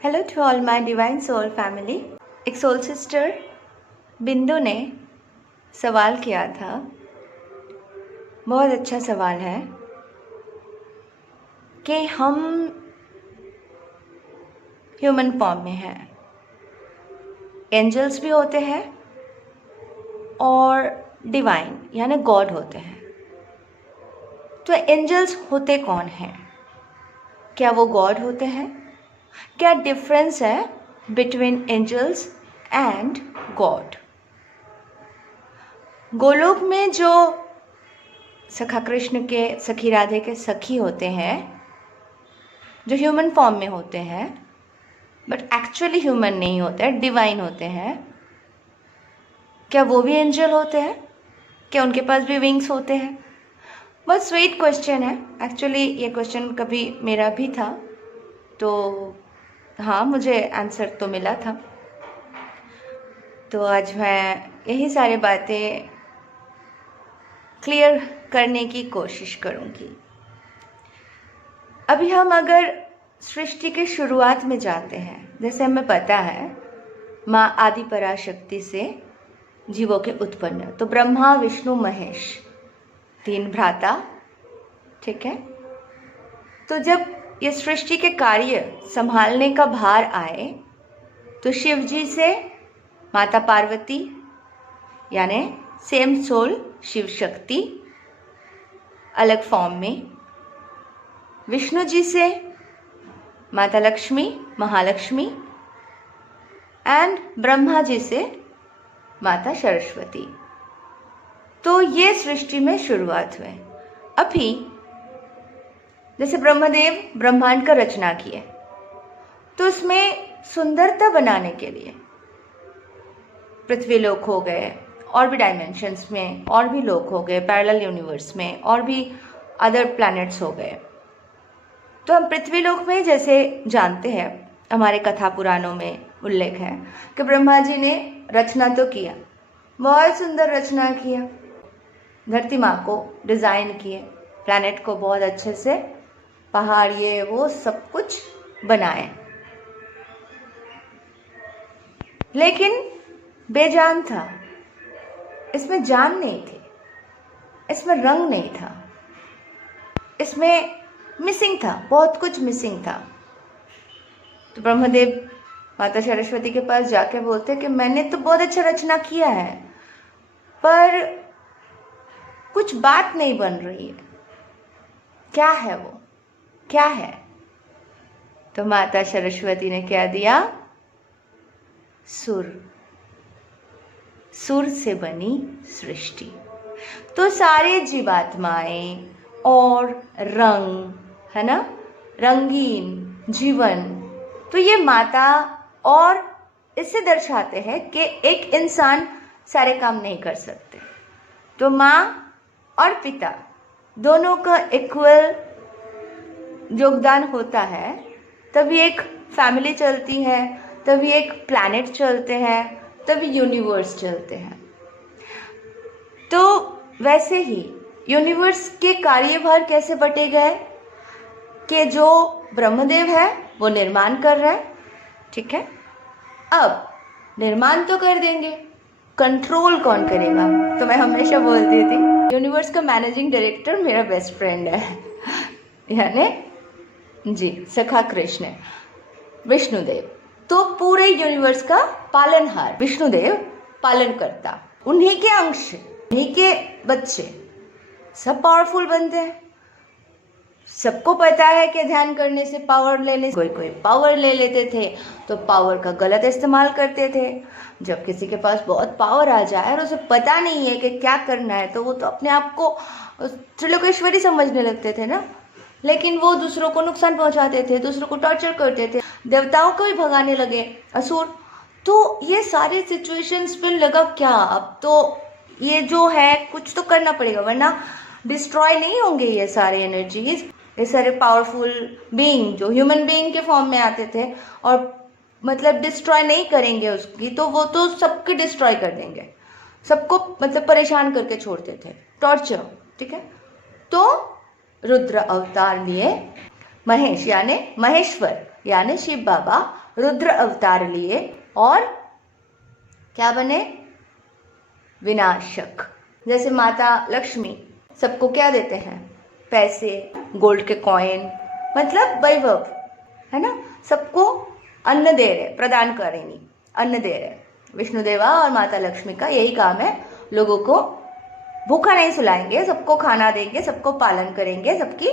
Hello to all my divine soul family. एक soul sister Bindu ने सवाल किया था, बहुत अच्छा सवाल है कि हम ह्यूमन फॉर्म में हैं, एंजल्स भी होते हैं और डिवाइन यानी गॉड होते हैं। तो एंजल्स होते कौन हैं? क्या वो गॉड होते हैं? क्या डिफरेंस है between angels and god? Golok में जो सखा कृष्ण के, सखी राधे के सखी होते हैं, जो ह्यूमन फॉर्म में होते हैं बट एक्चुअली ह्यूमन नहीं होते हैं, डिवाइन होते हैं, क्या वो भी एंजल होते हैं? क्या उनके पास भी विंग्स होते हैं? बहुत स्वीट क्वेश्चन है। एक्चुअली ये क्वेश्चन कभी मेरा भी था, तो हाँ, मुझे आंसर तो मिला था। तो आज मैं यही सारी बातें क्लियर करने की कोशिश करूँगी। अभी हम अगर सृष्टि के शुरुआत में जाते हैं, जैसे हमें पता है माँ आदि पराशक्ति से जीवों के उत्पन्न, तो ब्रह्मा विष्णु महेश 3 भ्राता, ठीक है। तो जब ये सृष्टि के कार्य संभालने का भार आए तो शिव जी से माता पार्वती यानी सेम सोल शिव शक्ति अलग फॉर्म में, विष्णु जी से माता लक्ष्मी महालक्ष्मी एंड ब्रह्मा जी से माता सरस्वती। तो ये सृष्टि में शुरुआत हुए। अभी जैसे ब्रह्मदेव ब्रह्मांड का रचना किए, तो उसमें सुंदरता बनाने के लिए पृथ्वी लोक हो गए, और भी डायमेंशंस में और भी लोक हो गए, पैरेलल यूनिवर्स में और भी अदर प्लैनेट्स हो गए। तो हम पृथ्वी लोक में जैसे जानते हैं, हमारे कथा पुराणों में उल्लेख है कि ब्रह्मा जी ने रचना तो किया, बहुत सुंदर रचना किया, धरती माँ को डिज़ाइन किए, प्लैनेट को बहुत अच्छे से, पहाड़ ये वो सब कुछ बनाए, लेकिन बेजान था। इसमें जान नहीं थी, इसमें रंग नहीं था, इसमें मिसिंग था, बहुत कुछ मिसिंग था। तो ब्रह्मदेव माता सरस्वती के पास जाके बोलते कि मैंने तो बहुत अच्छा रचना किया है, पर कुछ बात नहीं बन रही है, क्या है वो, क्या है? तो माता सरस्वती ने क्या दिया? सुर। सुर से बनी सृष्टि। तो सारे जीवात्माएं और रंग, है ना, रंगीन जीवन, तो ये माता, और इससे दर्शाते हैं कि एक इंसान सारे काम नहीं कर सकते, तो माँ और पिता दोनों का इक्वल योगदान होता है, तभी एक फैमिली चलती है, तभी एक प्लैनेट चलते हैं, तभी यूनिवर्स चलते हैं। तो वैसे ही यूनिवर्स के कार्यभार कैसे बटे गए कि जो ब्रह्मदेव है वो निर्माण कर रहा है, ठीक है। अब निर्माण तो कर देंगे, कंट्रोल कौन करेगा? तो मैं हमेशा बोलती थी यूनिवर्स का मैनेजिंग डायरेक्टर मेरा बेस्ट फ्रेंड है यानी जी सखा कृष्ण विष्णुदेव। तो पूरे यूनिवर्स का पालनहार विष्णुदेव, पालन करता, उन्हीं के अंश, उन्हीं के बच्चे सब पावरफुल बनते हैं। सबको पता है कि ध्यान करने से पावर लेने, कोई पावर ले लेते थे तो पावर का गलत इस्तेमाल करते थे। जब किसी के पास बहुत पावर आ जाए और उसे पता नहीं है कि क्या करना है, तो वो तो अपने आप को त्रिलोकेश्वरी समझने लगते थे ना, लेकिन वो दूसरों को नुकसान पहुंचाते थे, दूसरों को टॉर्चर करते थे, देवताओं को भी भगाने लगे असुर। तो ये सारे सिचुएशंस पे लगा क्या, अब तो ये जो है कुछ तो करना पड़ेगा, वरना डिस्ट्रॉय नहीं होंगे ये सारे एनर्जीज, ये सारे पावरफुल बीइंग जो ह्यूमन बीइंग के फॉर्म में आते थे, और मतलब डिस्ट्रॉय नहीं करेंगे उसकी, तो वो तो सबके डिस्ट्रॉय कर देंगे, सबको मतलब परेशान करके छोड़ते थे, टॉर्चर, ठीक है। तो रुद्र अवतार लिए महेश यानी महेश्वर, यानी शिव बाबा रुद्र अवतार लिए और क्या बने, विनाशक। जैसे माता लक्ष्मी सबको क्या देते हैं, पैसे, गोल्ड के कॉइन, मतलब वैभव, है ना, सबको अन्न दे रहे, प्रदान करेंगी, अन्न दे रहे। विष्णुदेवा और माता लक्ष्मी का यही काम है, लोगों को भूखा नहीं सुलाएंगे, सबको खाना देंगे, सबको पालन करेंगे, सबकी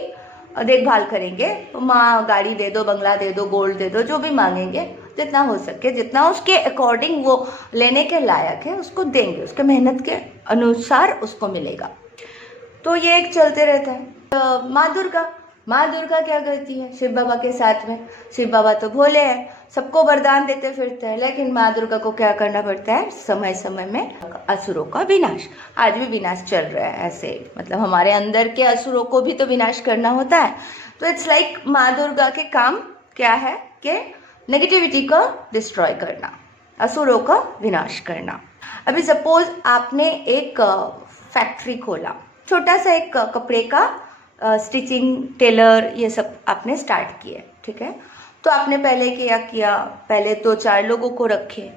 देखभाल करेंगे। माँ गाड़ी दे दो, बंगला दे दो, गोल्ड दे दो, जो भी मांगेंगे जितना हो सके, जितना उसके अकॉर्डिंग वो लेने के लायक है उसको देंगे, उसके मेहनत के अनुसार उसको मिलेगा। तो ये एक चलते रहता है। माँ दुर्गा क्या करती है शिव बाबा के साथ में? शिव बाबा तो भोले हैं, सबको वरदान देते फिरते हैं, लेकिन माँ दुर्गा को क्या करना पड़ता है, समय समय में असुरों का विनाश। आज भी विनाश चल रहा है ऐसे, मतलब हमारे अंदर के असुरों को भी तो विनाश करना होता है। तो इट्स लाइक माँ दुर्गा के काम क्या है कि नेगेटिविटी को डिस्ट्रॉय करना, असुरों का विनाश करना। अभी सपोज आपने एक फैक्ट्री खोला, छोटा सा एक कपड़े का स्टिचिंग, टेलर, ये सब आपने स्टार्ट किए, ठीक है। तो आपने पहले क्या किया, पहले 2-4 लोगों को रखे,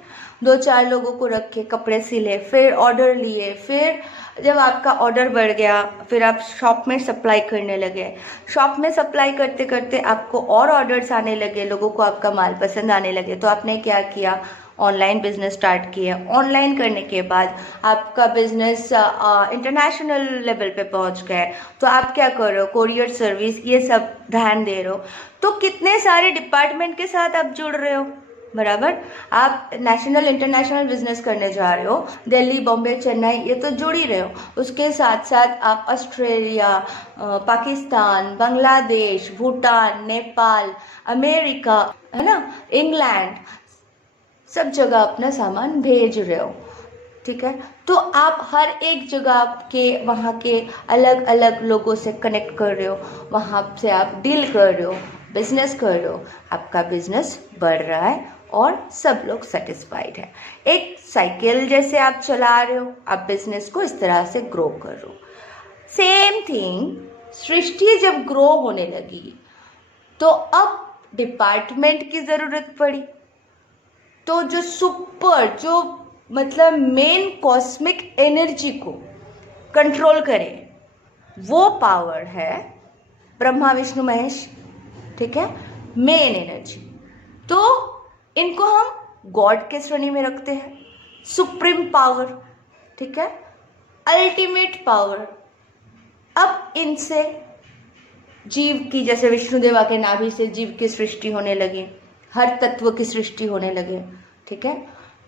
2-4 लोगों को रखे, कपड़े सिले, फिर ऑर्डर लिए, फिर जब आपका ऑर्डर बढ़ गया फिर आप शॉप में सप्लाई करने लगे। शॉप में सप्लाई करते करते आपको और ऑर्डर्स आने लगे, लोगों को आपका माल पसंद आने लगे, तो आपने क्या किया, ऑनलाइन बिजनेस स्टार्ट किया। ऑनलाइन करने के बाद आपका बिजनेस इंटरनेशनल लेवल पे पहुंच गए, तो आप क्या कर रहे हो, कोरियर सर्विस, ये सब ध्यान दे रहे हो। तो कितने सारे डिपार्टमेंट के साथ आप जुड़ रहे हो, बराबर। आप नेशनल इंटरनेशनल बिजनेस करने जा रहे हो, दिल्ली, बॉम्बे, चेन्नई, ये तो जुड़ ही रहे हो। उसके साथ साथ आप ऑस्ट्रेलिया, पाकिस्तान, बांग्लादेश, भूटान, नेपाल, अमेरिका, है ना, इंग्लैंड, सब जगह अपना सामान भेज रहे हो, ठीक है। तो आप हर एक जगह के वहाँ के अलग अलग लोगों से कनेक्ट कर रहे हो, वहाँ से आप डील कर रहे हो, बिजनेस कर रहे हो, आपका बिजनेस बढ़ रहा है और सब लोग सेटिस्फाइड है। एक साइकिल जैसे आप चला रहे हो, आप बिजनेस को इस तरह से ग्रो कर रहे हो। सेम थिंग, सृष्टि जब ग्रो होने लगी तो अब डिपार्टमेंट की ज़रूरत पड़ी। तो जो मतलब मेन कॉस्मिक एनर्जी को कंट्रोल करे, वो पावर है ब्रह्मा विष्णु महेश, ठीक है, मेन एनर्जी। तो इनको हम गॉड के श्रेणी में रखते हैं, सुप्रीम पावर, ठीक है, अल्टीमेट पावर। अब इनसे जीव की, जैसे विष्णुदेवा के नाभि से जीव की सृष्टि होने लगी, हर तत्व की सृष्टि होने लगे, ठीक है,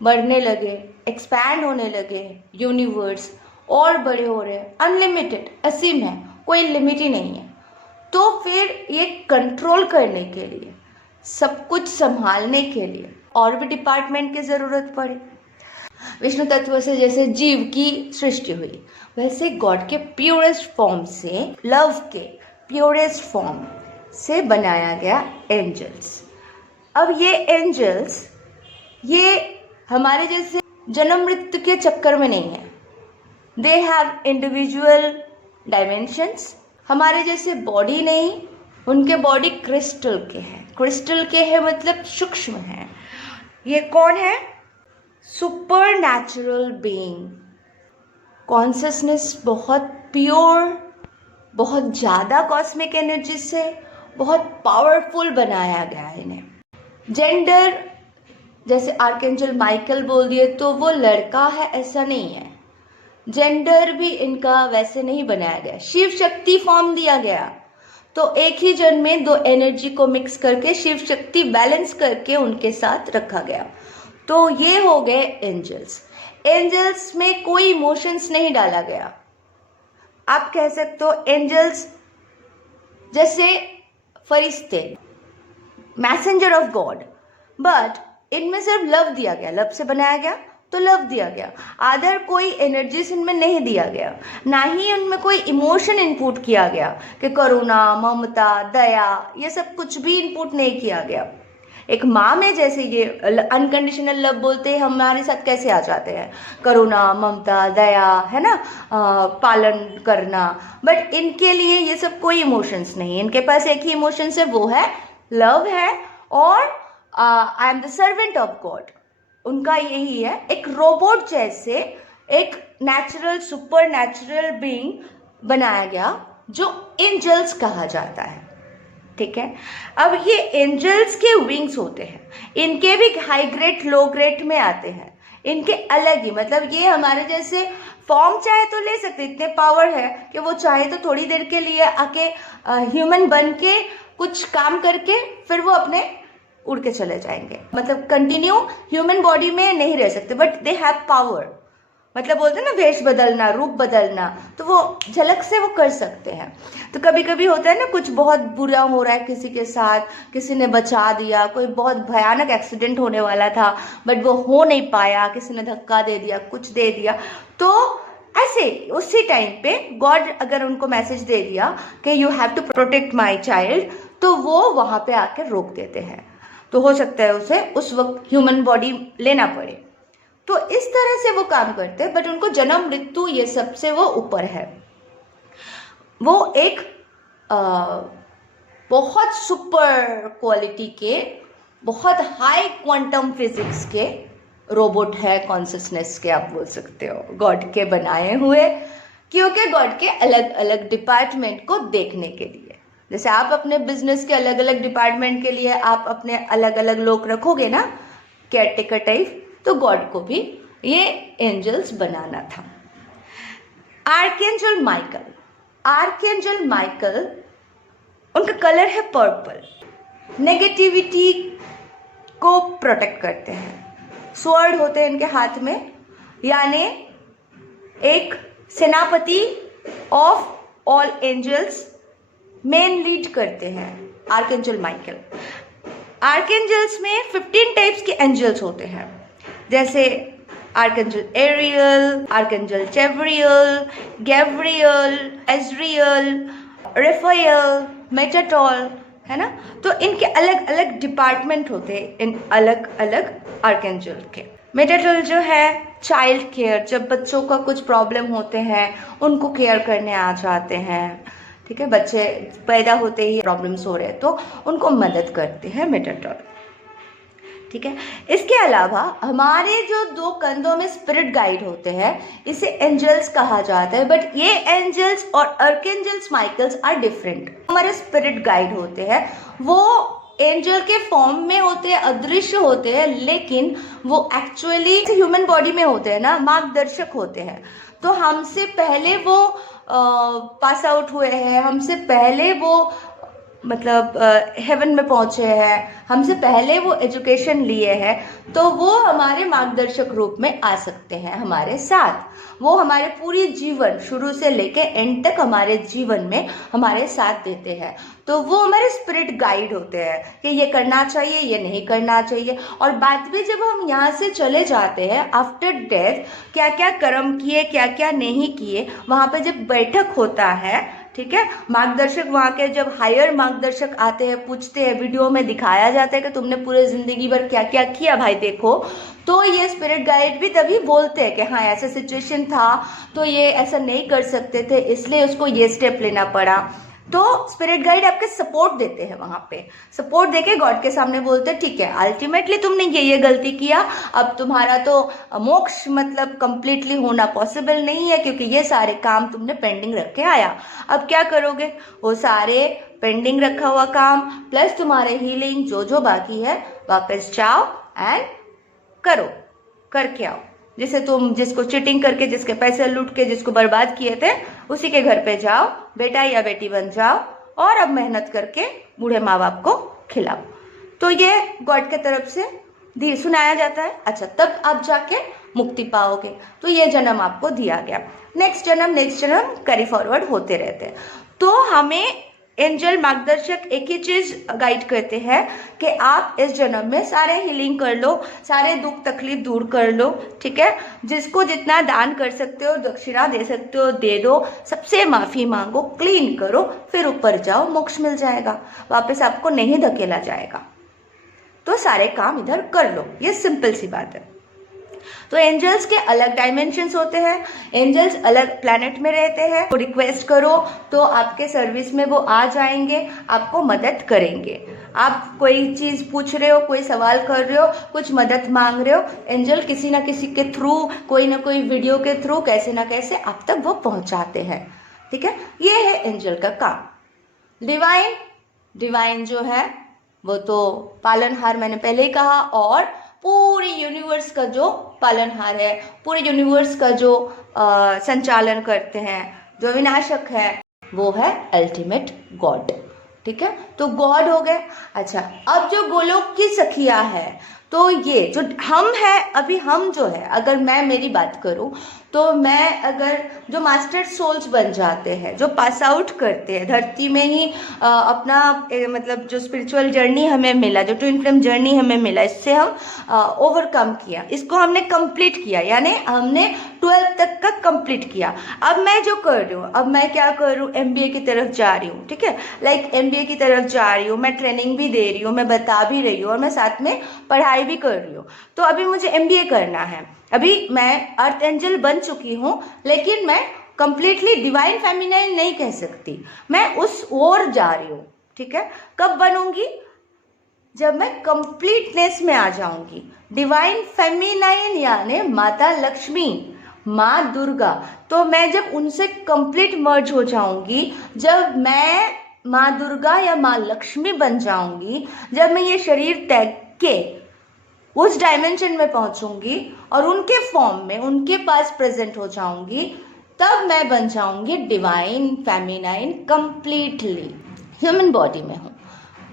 बढ़ने लगे, एक्सपैंड होने लगे, यूनिवर्स और बड़े हो रहे हैं, अनलिमिटेड, असीम है, कोई लिमिट ही नहीं है। तो फिर ये कंट्रोल करने के लिए, सब कुछ संभालने के लिए और भी डिपार्टमेंट की ज़रूरत पड़ी। विष्णु तत्व से जैसे जीव की सृष्टि हुई, वैसे गॉड के प्योरेस्ट फॉर्म से, लव के प्योरेस्ट फॉर्म से बनाया गया एंजल्स। अब ये एंजल्स, ये हमारे जैसे जन्म मृत्यु के चक्कर में नहीं है, दे हैव इंडिविजुअल डायमेंशंस। हमारे जैसे बॉडी नहीं, उनके बॉडी क्रिस्टल के हैं। क्रिस्टल के हैं मतलब सूक्ष्म है। ये कौन है? सुपर नेचुरल बीइंग, कॉन्शियसनेस बहुत प्योर, बहुत ज़्यादा कॉस्मिक एनर्जी से बहुत पावरफुल बनाया गया है इन्हें। जेंडर जैसे आर्कएंजल माइकल बोल दिए तो वो लड़का है, ऐसा नहीं है। जेंडर भी इनका वैसे नहीं बनाया गया, शिव शक्ति फॉर्म दिया गया। तो एक ही जन में दो एनर्जी को मिक्स करके शिव शक्ति बैलेंस करके उनके साथ रखा गया। तो ये हो गए एंजल्स। एंजल्स में कोई इमोशंस नहीं डाला गया। आप कह सकते हो एंजल्स जैसे फरिश्ते, मैसेंजर ऑफ गॉड, बट इनमें सिर्फ लव दिया गया, लव से बनाया गया तो लव दिया गया। अदर कोई एनर्जीज इनमें नहीं दिया गया, ना ही उनमें कोई इमोशन इनपुट किया गया कि करुणा, ममता, दया, ये सब कुछ भी इनपुट नहीं किया गया। एक माँ में जैसे ये अनकंडीशनल लव बोलते हैं, हमारे साथ कैसे आ जाते हैं, करुणा, ममता, दया, है ना, पालन करना, बट इनके लिए ये सब कोई इमोशंस नहीं। इनके पास एक ही इमोशंस है, वो है लव है, और I am the servant of God, उनका यही है। एक रोबोट जैसे एक नेचुरल सुपर नेचुरल बीइंग बनाया गया जो एंजल्स कहा जाता है, ठीक है। अब ये एंजल्स के विंग्स होते हैं, इनके भी हाई ग्रेड लो ग्रेड में आते हैं, इनके अलग ही, मतलब ये हमारे जैसे फॉर्म चाहे तो ले सकते, इतने पावर है कि वो चाहे तो थोड़ी देर के लिए आके ह्यूमन बन के कुछ काम करके फिर वो अपने उड़ के चले जाएंगे, मतलब कंटिन्यू ह्यूमन बॉडी में नहीं रह सकते, बट दे हैव पावर, मतलब बोलते हैं ना वेश बदलना, रूप बदलना, तो वो झलक से वो कर सकते हैं। तो कभी कभी होता है ना कुछ बहुत बुरा हो रहा है किसी के साथ, किसी ने बचा दिया, कोई बहुत भयानक एक्सीडेंट होने वाला था बट वो हो नहीं पाया, किसी ने धक्का दे दिया, कुछ दे दिया, तो ऐसे उसी टाइम पे गॉड अगर उनको मैसेज दे दिया कि you have to protect my child, तो वो वहां पे आके रोक देते हैं। तो हो सकता है उसे उस वक्त ह्यूमन बॉडी लेना पड़े, तो इस तरह से वो काम करते हैं। बट उनको जन्म मृत्यु ये सबसे वो ऊपर है। वो एक बहुत सुपर क्वालिटी के, बहुत हाई क्वांटम फिजिक्स के रोबोट है, कॉन्शियसनेस के आप बोल सकते हो, गॉड के बनाए हुए, क्योंकि गॉड के अलग अलग डिपार्टमेंट को देखने के लिए, जैसे आप अपने बिजनेस के अलग अलग डिपार्टमेंट के लिए आप अपने अलग अलग लोग रखोगे ना, केयरटेकर टाइप, तो गॉड को भी ये एंजल्स बनाना था। आर्कएंजल माइकल, आर्कएंजल माइकल, उनका कलर है पर्पल, नेगेटिविटी को प्रोटेक्ट करते हैं। स्वॉर्ड होते हैं इनके हाथ में, यानी एक सेनापति of all angels main lead करते हैं आर्कएंजल माइकल। आर्कएंजल्स में 15 टाइप्स के एंजल्स होते हैं, जैसे आर्कएंजल एरियल, आर्कएंजल चेवरियल, गैब्रियल, एजरियल, रेफाएल, मेटाटॉल, है ना। तो इनके अलग अलग डिपार्टमेंट होते हैं इन अलग अलग आर्कएंजल के। मेटाटॉल जो है चाइल्ड केयर, जब बच्चों का कुछ प्रॉब्लम होते हैं उनको केयर करने आ जाते हैं, ठीक है। बच्चे पैदा होते ही प्रॉब्लम्स हो रहे हैं तो उनको मदद करते हैं मेटाटॉल, ठीक है। इसके अलावा हमारे जो दो कंधों में स्पिरिट गाइड होते हैं, इसे एंजल्स कहा जाता है, बट ये एंजल्स और आर्कएंजल्स माइकल्स आर डिफरेंट। हमारे स्पिरिट गाइड होते हैं, वो एंजल के फॉर्म में होते हैं, अदृश्य होते हैं, लेकिन वो एक्चुअली ह्यूमन बॉडी में होते हैं ना, मार्गदर्शक होते हैं। तो हमसे पहले वो पास आउट हुए हैं, हमसे पहले वो मतलब हेवन में पहुंचे हैं, हमसे पहले वो एजुकेशन लिए हैं, तो वो हमारे मार्गदर्शक रूप में आ सकते हैं हमारे साथ। वो हमारे पूरी जीवन शुरू से लेके एंड तक हमारे जीवन में हमारे साथ देते हैं। तो वो हमारे स्पिरिट गाइड होते हैं कि ये करना चाहिए, ये नहीं करना चाहिए। और बाद में जब हम यहाँ से चले जाते हैं आफ्टर डेथ, क्या क्या कर्म किए, क्या क्या नहीं किए, वहाँ पे जब बैठक होता है, ठीक है, मार्गदर्शक वहाँ के जब हायर मार्गदर्शक आते हैं, पूछते हैं, वीडियो में दिखाया जाता है कि तुमने पूरे जिंदगी भर क्या क्या किया भाई देखो, तो ये स्पिरिट गाइड भी तभी बोलते हैं कि हाँ ऐसा सिचुएशन था तो ये ऐसा नहीं कर सकते थे, इसलिए उसको ये स्टेप लेना पड़ा। तो स्पिरिट गाइड आपके सपोर्ट देते हैं, वहां पे सपोर्ट देके गॉड के सामने बोलते हैं ठीक है अल्टीमेटली तुमने ये गलती किया, अब तुम्हारा तो मोक्ष मतलब कंप्लीटली होना पॉसिबल नहीं है, क्योंकि ये सारे काम तुमने पेंडिंग रख के आया। अब क्या करोगे, वो सारे पेंडिंग रखा हुआ काम प्लस तुम्हारे हीलिंग जो जो बाकी है वापस जाओ एंड करो, करके आओ। जिसे तुम जिसको चीटिंग करके, जिसके पैसे लूट के, जिसको बर्बाद किए थे, उसी के घर पे जाओ, बेटा या बेटी बन जाओ और अब मेहनत करके बूढ़े माँ बाप को खिलाओ। तो ये गॉड के तरफ से सुनाया जाता है। अच्छा, तब आप जाके मुक्ति पाओगे। तो ये जन्म आपको दिया गया, नेक्स्ट जन्म कैरी फॉरवर्ड होते रहते हैं। तो हमें एंजल मार्गदर्शक एक ही चीज गाइड करते हैं कि आप इस जन्म में सारे हीलिंग कर लो, सारे दुख तकलीफ दूर कर लो, ठीक है। जिसको जितना दान कर सकते हो, दक्षिणा दे सकते हो दे दो, सबसे माफी मांगो, क्लीन करो, फिर ऊपर जाओ, मोक्ष मिल जाएगा, वापस आपको नहीं धकेला जाएगा। तो सारे काम इधर कर लो, ये सिंपल सी बात है। तो एंजल्स के अलग डायमेंशंस होते हैं, एंजल्स अलग प्लैनेट में रहते हैं। तो रिक्वेस्ट करो तो आपके सर्विस में वो आ जाएंगे, आपको मदद करेंगे। आप कोई चीज़ पूछ रहे हो, कोई सवाल कर रहे हो, कुछ मदद मांग रहे हो, एंजल किसी ना किसी के थ्रू, कोई ना कोई वीडियो के थ्रू कैसे ना कैसे आप तक वो पहुंचाते हैं। ठीक है, ये है एंजल का काम। डिवाइन जो है वो तो पालनहार, मैंने पहले ही कहा, और पूरे यूनिवर्स का जो पालनहार है, पूरे यूनिवर्स का जो संचालन करते हैं, जो विनाशक है, वो है अल्टीमेट गॉड। ठीक है, तो गॉड हो गए। अच्छा, अब जो गोलोक की सखिया है, तो ये जो हम है, अभी हम जो है, अगर मैं मेरी बात करूं तो मैं अगर जो मास्टर सोल्स बन जाते हैं, जो पास आउट करते हैं धरती में ही अपना मतलब जो स्पिरिचुअल जर्नी हमें मिला, जो ट्विन फ्लेम जर्नी हमें मिला, इससे हम ओवरकम किया, इसको हमने कंप्लीट किया, यानी हमने 12 तक का कंप्लीट किया। अब मैं जो कर रही हूँ, अब मैं क्या कर रही हूँ, MBA की तरफ जा रही हूँ। ठीक है, लाइक MBA की तरफ जा रही हूँ, मैं ट्रेनिंग भी दे रही हूँ, मैं बता भी रही हूँ, और मैं साथ में पढ़ाई भी कर रही हूँ। तो अभी मुझे MBA करना है, अभी मैं अर्थ एंजल बन चुकी हूँ, लेकिन मैं कंप्लीटली डिवाइन फेमिनाइन नहीं कह सकती, मैं उस ओर जा रही हूँ। ठीक है, कब बनूंगी, जब मैं कंप्लीटनेस में आ जाऊंगी। डिवाइन फेमिनाइन यानी माता लक्ष्मी, माँ दुर्गा, तो मैं जब उनसे कंप्लीट मर्ज हो जाऊंगी, जब मैं माँ दुर्गा या माँ लक्ष्मी बन जाऊंगी, जब मैं ये शरीर त्याग के उस डायमेंशन में पहुंचूंगी और उनके फॉर्म में उनके पास प्रेजेंट हो जाऊंगी, तब मैं बन जाऊंगी divine feminine completely. Human body में हूँ,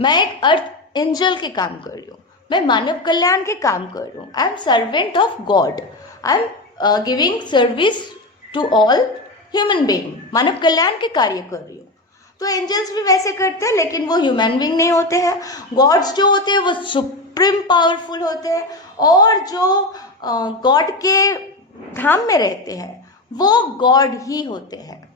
मैं एक अर्थ एंजल के काम कर रही हूँ, मैं मानव कल्याण के काम कर रही हूँ। I am servant of God, I am giving service to all human being, मानव कल्याण के कार्य कर रही हूँ। तो एंजल्स भी वैसे करते हैं, लेकिन वो ह्यूमन बीइंग नहीं होते हैं। गॉड्स जो होते हैं वो सुप्रीम पावरफुल होते हैं, और जो गॉड के धाम में रहते हैं वो गॉड ही होते हैं।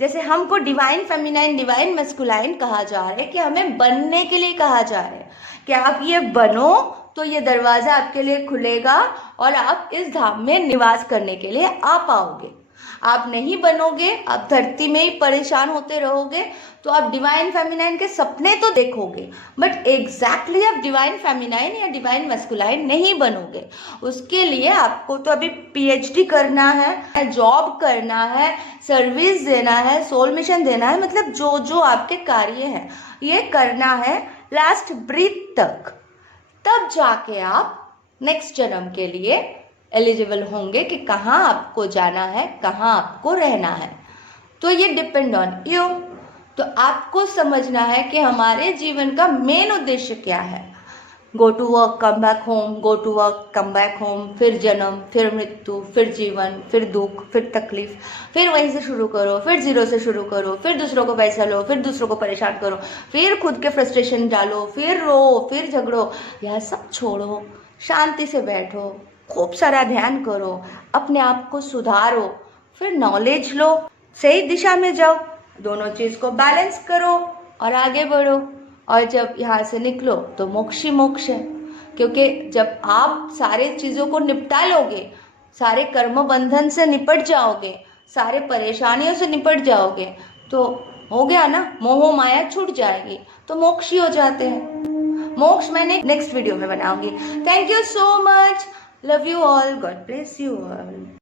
जैसे हमको डिवाइन फेमिनाइन, डिवाइन मैस्कुलाइन कहा जा रहा है कि हमें बनने के लिए कहा जा रहा है कि आप ये बनो तो ये दरवाजा आपके लिए खुलेगा और आप इस धाम में निवास करने के लिए आ पाओगे। आप नहीं बनोगे, आप धरती में ही परेशान होते रहोगे, तो आप डिवाइन फेमिनाइन के सपने तो देखोगे, बट एग्जैक्टली आप डिवाइन फेमिनाइन या डिवाइन मैस्कुलाइन नहीं बनोगे। उसके लिए आपको तो अभी PhD करना है, जॉब करना है, सर्विस देना है, सोल मिशन देना है, मतलब जो जो आपके कार्य हैं ये करना है लास्ट ब्रीथ तक, तब जाके आप नेक्स्ट जन्म के लिए एलिजिबल होंगे कि कहाँ आपको जाना है, कहाँ आपको रहना है। तो ये डिपेंड ऑन यू। तो आपको समझना है कि हमारे जीवन का मेन उद्देश्य क्या है। Go to work, come back home, go to work, come back home, फिर जन्म, फिर मृत्यु, फिर जीवन, फिर दुख, फिर तकलीफ, फिर वहीं से शुरू करो, फिर जीरो से शुरू करो, फिर दूसरों को पैसा लो, फिर दूसरों को परेशान करो, फिर खुद के फ्रस्ट्रेशन डालो, फिर रो, फिर झगड़ो। यह सब छोड़ो, शांति से बैठो, खूब सारा ध्यान करो, अपने आप को सुधारो, फिर नॉलेज लो, सही दिशा में जाओ, दोनों चीज को बैलेंस करो और आगे बढ़ो। और जब यहाँ से निकलो तो मोक्ष ही मोक्ष है, क्योंकि जब आप सारे चीज़ों को निपटा लोगे, सारे कर्म बंधन से निपट जाओगे, सारे परेशानियों से निपट जाओगे, तो हो गया ना, मोह माया छूट जाएगी, तो मोक्ष ही हो जाते हैं। मोक्ष मैंने नेक्स्ट वीडियो में बनाऊंगी। Thank you so much, love you all, God bless you all.